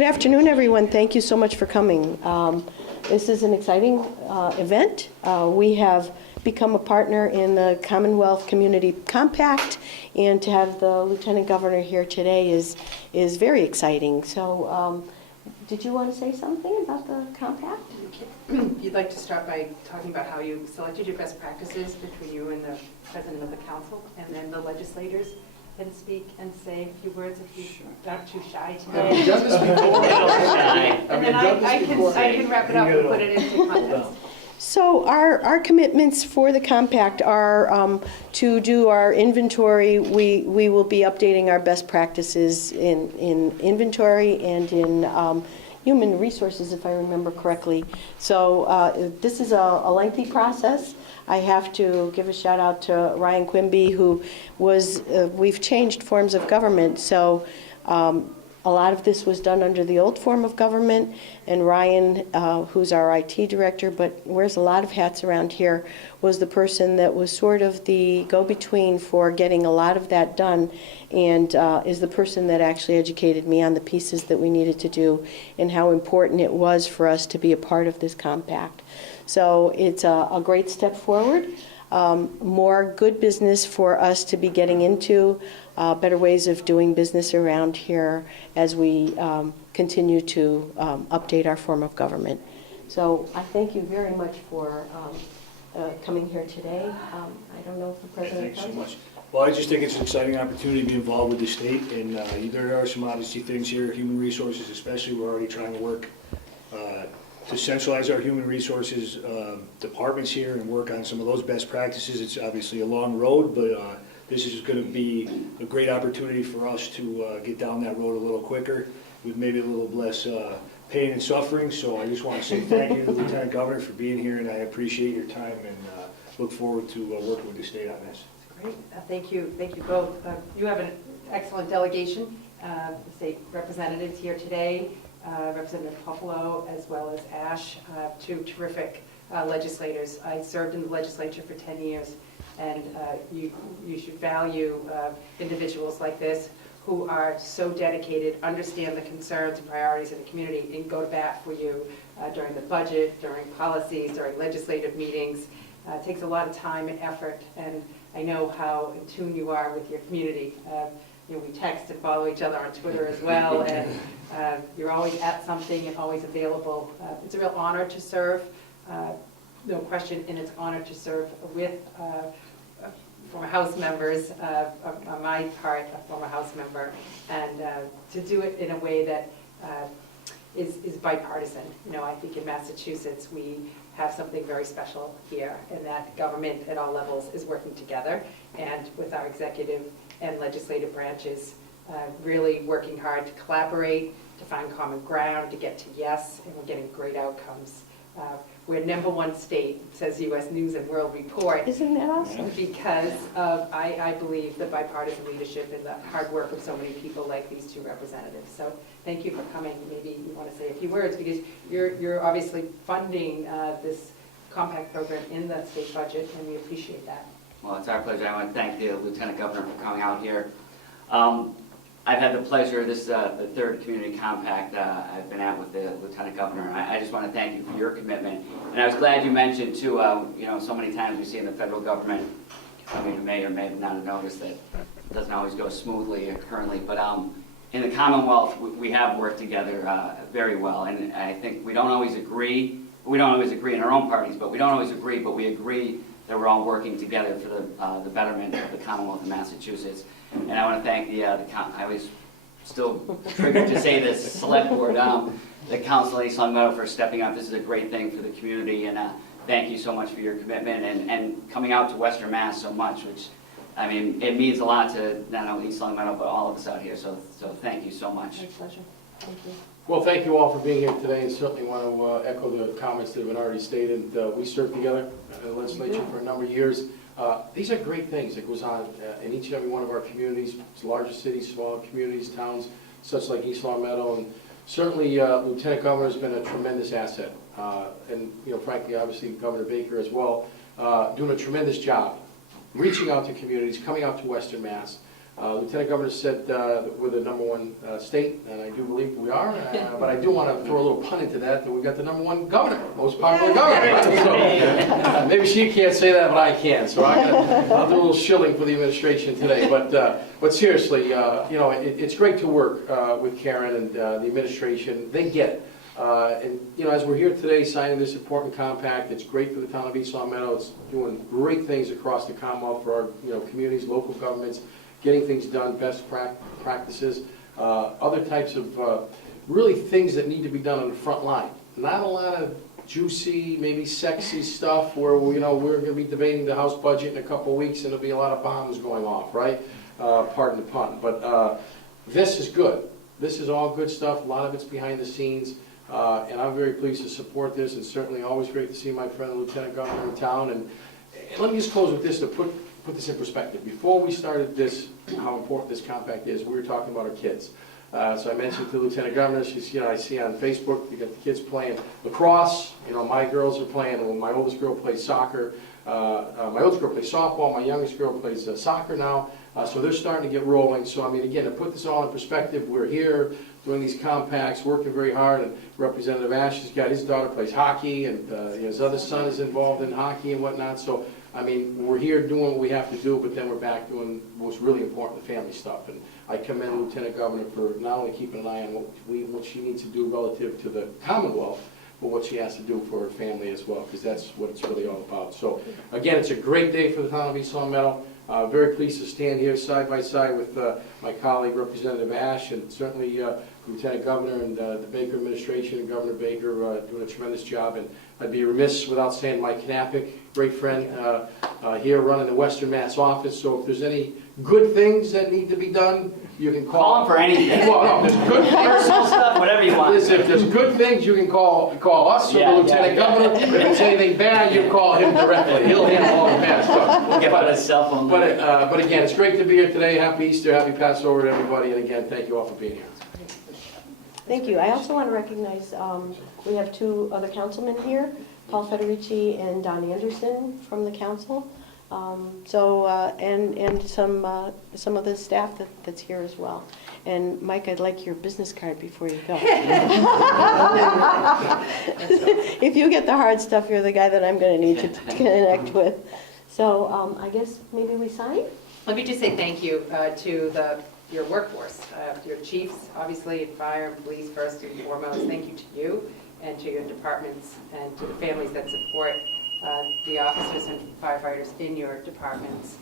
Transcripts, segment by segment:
Good afternoon, everyone. Thank you so much for coming. This is an exciting event. We have become a partner in the Commonwealth Community Compact, and to have the Lieutenant Governor here today is very exciting. So, did you want to say something about the compact? You'd like to start by talking about how you selected your best practices between you and the President of the Council, and then the legislators can speak and say a few words if you're not too shy today. Have you done this before? And then I can wrap it up and put it into context. So our commitments for the compact are to do our inventory. We will be updating our best practices in inventory and in human resources, if I remember correctly. So this is a lengthy process. I have to give a shout out to Ryan Quimby, who was, we've changed forms of government. So a lot of this was done under the old form of government, and Ryan, who's our IT director, but wears a lot of hats around here, was the person that was sort of the go-between for getting a lot of that done, and is the person that actually educated me on the pieces that we needed to do and how important it was for us to be a part of this compact. So it's a great step forward. More good business for us to be getting into, better ways of doing business around here as we continue to update our form of government. So I thank you very much for coming here today. I don't know if the President Thanks so much. Well, I just think it's an exciting opportunity to be involved with the state, and there are some obviously things here, human resources especially, we're already trying to work to centralize our human resources departments here and work on some of those best practices. It's obviously a long road, but this is going to be a great opportunity for us to get down that road a little quicker with maybe a little less pain and suffering. So I just want to say thank you to the Lieutenant Governor for being here, and I appreciate your time and look forward to working with the state on this. Great. Thank you both. You have an excellent delegation, state representatives here today. Representative Buffalo as well as Ash, two terrific legislators. I served in the legislature for 10 years, and you should value individuals like this who are so dedicated, understand the concerns and priorities of the community, and go to bat for you during the budget, during policies, during legislative meetings. It takes a lot of time and effort, and I know how in tune you are with your community. You know, we text and follow each other on Twitter as well, and you're always at something and always available. It's a real honor to serve, no question, and it's an honor to serve with former House members, on my part, a former House member, and to do it in a way that is bipartisan. You know, I think in Massachusetts we have something very special here, and that government at all levels is working together, and with our executive and legislative branches really working hard to collaborate, to find common ground, to get to yes, and we're getting great outcomes. We're #1 state, says U.S. News and World Report. Isn't that awesome? Because of, I believe, the bipartisan leadership and the hard work of so many people like these two representatives. So thank you for coming. Maybe you want to say a few words, because you're obviously funding this compact program in the state budget, and we appreciate that. Well, it's our pleasure. I want to thank the Lieutenant Governor for coming out here. I've had the pleasure, this is the third community compact I've been at with the Lieutenant Governor. I just want to thank you for your commitment. And I was glad you mentioned too, you know, so many times we see in the federal government, I mean, you may or may not have noticed that it doesn't always go smoothly currently, but in the Commonwealth, we have worked together very well. And I think we don't always agree in our own parties, but we don't always agree, but we agree that we're all working together for the betterment of the Commonwealth of Massachusetts. And I want to thank I was still triggered to say this, Select Board, the Council in East Long Meadow for stepping up. This is a great thing for the community, and thank you so much for your commitment and coming out to Western Mass so much, which, I mean, it means a lot to not only East Long Meadow, but all of us out here, so thank you so much. My pleasure. Thank you. Well, thank you all for being here today, and certainly want to echo the comments that have been already stated. We served together in the legislature for a number of years. These are great things that goes on in each and every one of our communities, larger cities, smaller communities, towns, such like East Long Meadow, and certainly Lieutenant Governor has been a tremendous asset, and you know, frankly, obviously Governor Baker as well, doing a tremendous job, reaching out to communities, coming out to Western Mass, Lieutenant Governor said that we're the #1 state, and I do believe we are, but I do want to throw a little pun into that we got the #1 governor, most popular governor. So, maybe she can't say that, but I can, so I'll do a little shilling for the administration today. But seriously, it's great to work with Karen and the administration. They get it. And as we're here today signing this important compact, it's great for the town of East Long Meadow. It's doing great things across the Commonwealth for our communities, local governments, getting things done, best practices, other types of really things that need to be done on the front line. Not a lot of juicy, maybe sexy stuff where we're going to be debating the House budget in a couple of weeks and there'll be a lot of bombs going off, right? Pardon the pun. But this is good. This is all good stuff. A lot of it's behind the scenes. And I'm very pleased to support this, and certainly always great to see my friend the Lieutenant Governor in town. And let me just close with this to put this in perspective. Before we started this, how important this compact is, we were talking about our kids. So I mentioned to the Lieutenant Governor, she's, I see on Facebook, you got the kids playing lacrosse. My girls are playing, my oldest girl plays soccer. My oldest girl plays softball, my youngest girl plays soccer now. So they're starting to get rolling. So I mean, again, to put this all in perspective, we're here doing these compacts, working very hard, and Representative Ash has got his daughter plays hockey, and his other son is involved in hockey and whatnot. So I mean, we're here doing what we have to do, but then we're back doing what's really important, the family stuff. And I commend the Lieutenant Governor for not only keeping an eye on what she needs to do relative to the Commonwealth, but what she has to do for her family as well, because that's what it's really all about. So again, it's a great day for the town of East Long Meadow. Very pleased to stand here side by side with my colleague, Representative Ash, and certainly Lieutenant Governor and the Baker administration and Governor Baker doing a tremendous job. And I'd be remiss without saying Mike Knappich, great friend, here running the Western Mass office. So if there's any good things that need to be done, you can Call him for anything. Well, no, there's good things. Personal stuff, whatever you want. Listen, if there's good things, you can call us or the Lieutenant Governor. If it's anything bad, you call him directly. He'll handle all the bad stuff. We'll give out his cell phone. But again, it's great to be here today. Happy Easter, happy Passover to everybody. And again, thank you all for being here. Thank you. I also want to recognize, we have two other councilmen here, Paul Federici and Don Anderson from the council. And some of the staff that's here as well. And Mike, I'd like your business card before you go. If you get the hard stuff, you're the guy that I'm going to need to connect with. So I guess maybe we sign? Let me just say thank you to your workforce, your chiefs, obviously, and fire and police first and foremost. Thank you to you and to your departments and to the families that support the officers and firefighters in your departments.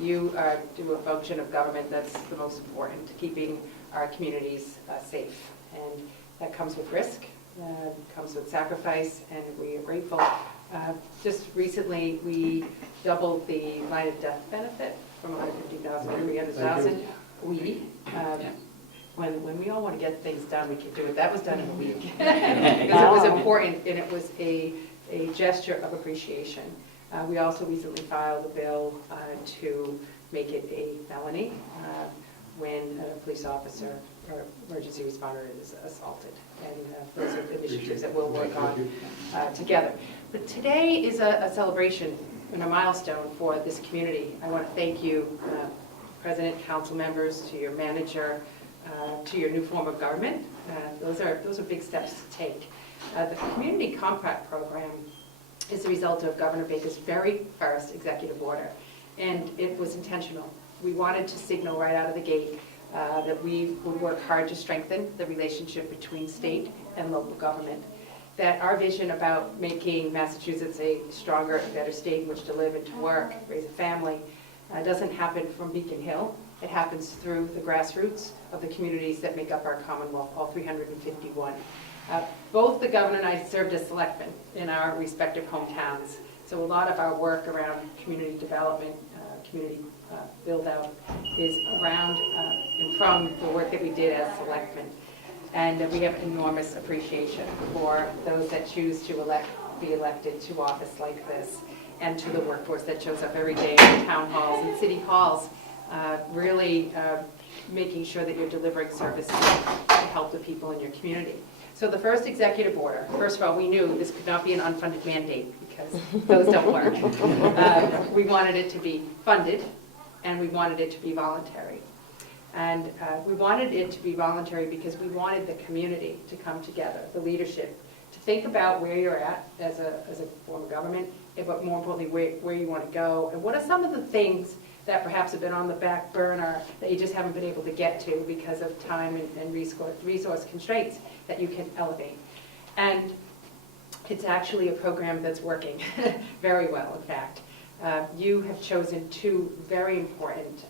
You do a function of government that's the most important to keeping our communities safe. And that comes with risk, comes with sacrifice, and we are grateful. Just recently, we doubled the line of death benefit from $150,000 to $300,000. When we all want to get things done, we can do it. That was done in a week. Because it was important, and it was a gesture of appreciation. We also recently filed a bill to make it a felony when a police officer or emergency responder is assaulted. And those are initiatives that we'll work on together. But today is a celebration and a milestone for this community. I want to thank you, President, council members, to your manager, to your new form of government. Those are big steps to take. The Community Compact Program is the result of Governor Baker's very first executive order, and it was intentional. We wanted to signal right out of the gate that we would work hard to strengthen the relationship between state and local government, that our vision about making Massachusetts a stronger and better state in which to live and to work, raise a family, doesn't happen from Beacon Hill. It happens through the grassroots of the communities that make up our Commonwealth, all 351. Both the governor and I served as selectmen in our respective hometowns. So a lot of our work around community development, community build-out is around and from the work that we did as selectmen. And we have enormous appreciation for those that choose to be elected to office like this, and to the workforce that shows up every day in town halls and city halls, really making sure that you're delivering services to help the people in your community. So the first executive order, first of all, we knew this could not be an unfunded mandate because those don't work. We wanted it to be funded and we wanted it to be voluntary. And we wanted it to be voluntary because we wanted the community to come together, the leadership, to think about where you're at as a form of government, but more importantly, where you want to go, and what are some of the things that perhaps have been on the back burner that you just haven't been able to get to because of time and resource constraints that you can elevate. And it's actually a program that's working very well, in fact. You have chosen two very important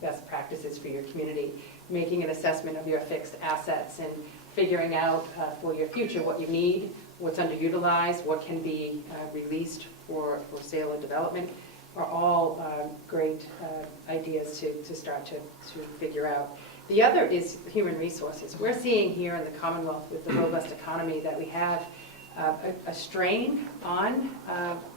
best practices for your community, making an assessment of your fixed assets and figuring out for your future what you need, what's underutilized, what can be released for sale or development, are all great ideas to start to figure out. The other is human resources. We're seeing here in the Commonwealth with the robust economy that we have a strain on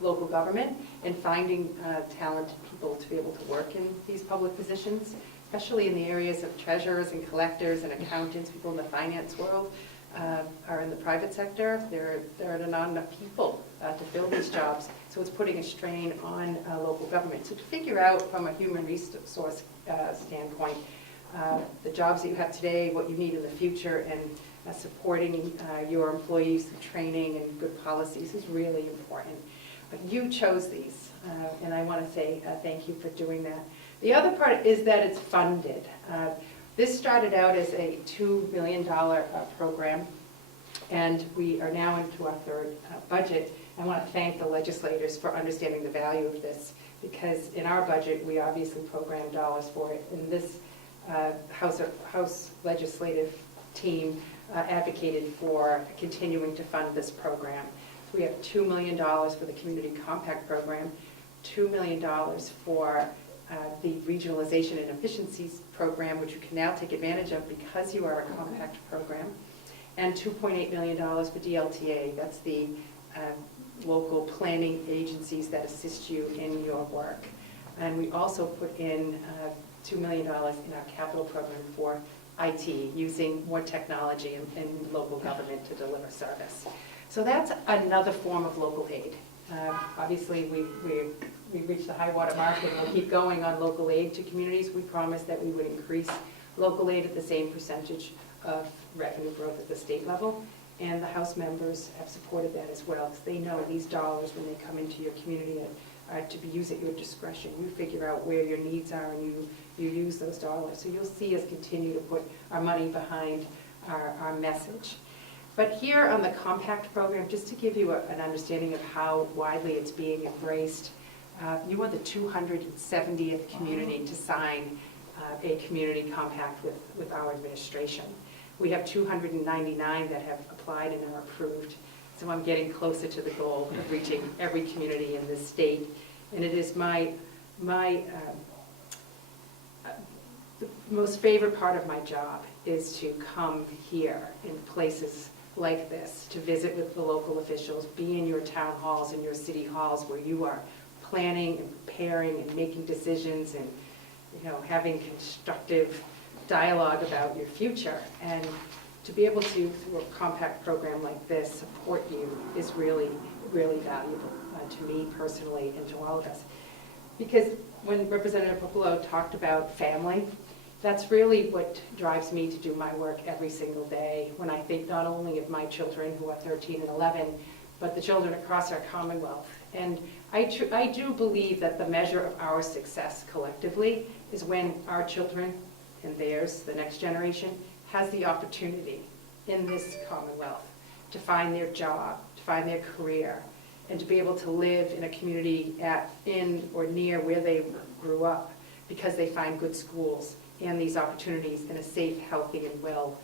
local government and finding talented people to be able to work in these public positions, especially in the areas of treasurers and collectors and accountants. People in the finance world are in the private sector. There are not enough people to fill these jobs, so it's putting a strain on local government. So to figure out from a human resource standpoint, the jobs that you have today, what you need in the future, and supporting your employees through training and good policies is really important. But you chose these, and I want to say thank you for doing that. The other part is that it's funded. This started out as a $2 million program, and we are now into our third budget. I want to thank the legislators for understanding the value of this, because in our budget, we obviously program dollars for it. And this House legislative team advocated for continuing to fund this program. So we have $2 million for the Community Compact Program, $2 million for the Regionalization and Efficiencies Program, which you can now take advantage of because you are a compact program, and $2.8 million for DLTA. That's the local planning agencies that assist you in your work. And we also put in $2 million in our capital program for IT, using more technology in local government to deliver service. So that's another form of local aid. Obviously, we've reached the high water mark, and we'll keep going on local aid to communities. We promised that we would increase local aid at the same percentage of revenue growth at the state level, and the House members have supported that as well, because they know these dollars, when they come into your community, are to be used at your discretion. You figure out where your needs are, and you use those dollars. So you'll see us continue to put our money behind our message. But here on the Compact program, just to give you an understanding of how widely it's being embraced, you are the 270th community to sign a community compact with our administration. We have 299 that have applied and are approved. So I'm getting closer to the goal of reaching every community in this state. And it is my the most favorite part of my job is to come here in places like this, to visit with the local officials, be in your town halls and your city halls where you are planning and preparing and making decisions and, you know, having constructive dialogue about your future. And to be able to, through a compact program like this, support you is really, really valuable to me personally and to all of us. Because when Representative Polito talked about family, that's really what drives me to do my work every single day, when I think not only of my children who are 13 and 11, but the children across our Commonwealth. And I do believe that the measure of our success collectively is when our children and theirs, the next generation, has the opportunity in this Commonwealth to find their job, to find their career, and to be able to live in a community in or near where they grew up, because they find good schools and these opportunities in a safe, healthy, and well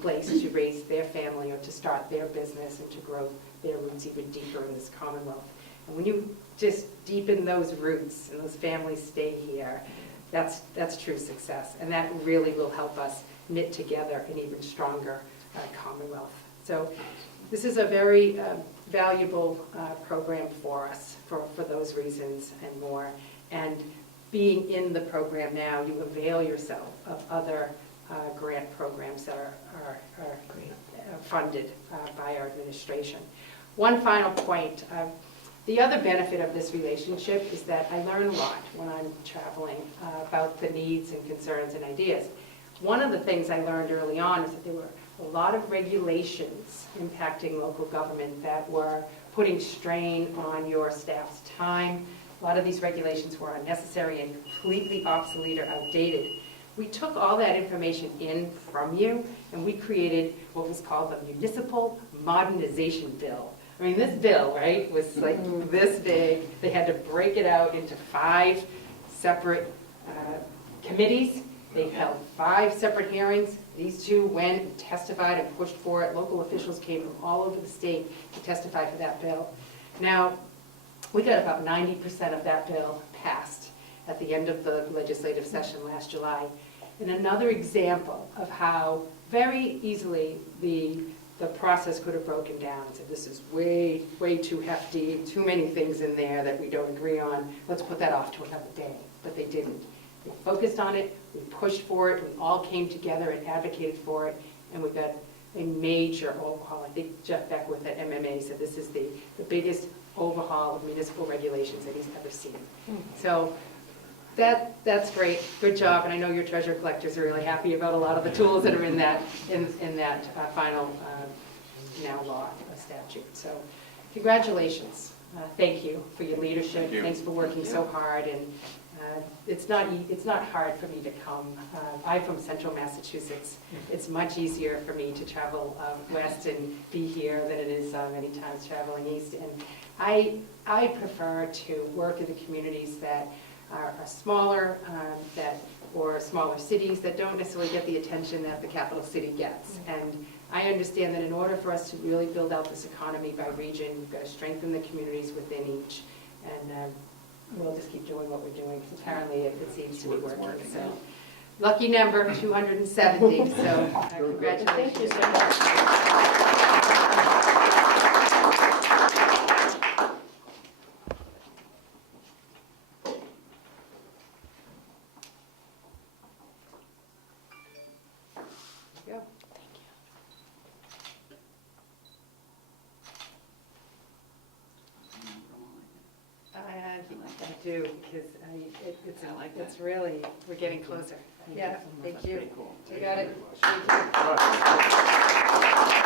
place to raise their family or to start their business and to grow their roots even deeper in this Commonwealth. And when you just deepen those roots and those families stay here, that's true success. And that really will help us knit together an even stronger Commonwealth. So this is a very valuable program for us for those reasons and more. And being in the program now, you avail yourself of other grant programs that are funded by our administration. One final point. The other benefit of this relationship is that I learn a lot when I'm traveling about the needs and concerns and ideas. One of the things I learned early on is that there were a lot of regulations impacting local government that were putting strain on your staff's time. A lot of these regulations were unnecessary and completely obsolete or outdated. We took all that information in from you, and we created what was called the Municipal Modernization Bill. I mean, this bill, right, was like this big. They had to break it out into 5 separate committees. They held 5 separate hearings. These 2 went and testified and pushed for it. Local officials came from all over the state to testify for that bill. Now, we got about 90% of that bill passed at the end of the legislative session last July. And another example of how very easily the process could have broken down. So this is way, way too hefty, too many things in there that we don't agree on. Let's put that off to another day. But they didn't. We focused on it, we pushed for it, we all came together and advocated for it, and we got a major overhaul. I think Jeff Beckwith at MMA said this is the biggest overhaul of municipal regulations that he's ever seen. So that's great, good job, and I know your treasurer collectors are really happy about a lot of the tools that are in that final now law statute. So congratulations, thank you for your leadership. Thank you. Thanks for working so hard, and it's not hard for me to come. I'm from Central Massachusetts. It's much easier for me to travel west and be here than it is many times traveling east. And I prefer to work in the communities that are smaller, or smaller cities that don't necessarily get the attention that the capital city gets. And I understand that in order for us to really build out this economy by region, we've got to strengthen the communities within each. And we'll just keep doing what we're doing, because apparently it seems to be working. So, lucky number, 270, so congratulations. Thank you so much. There you go. I do, because it's really, we're getting closer. Yeah, thank you. Pretty cool. You got it. Thank you.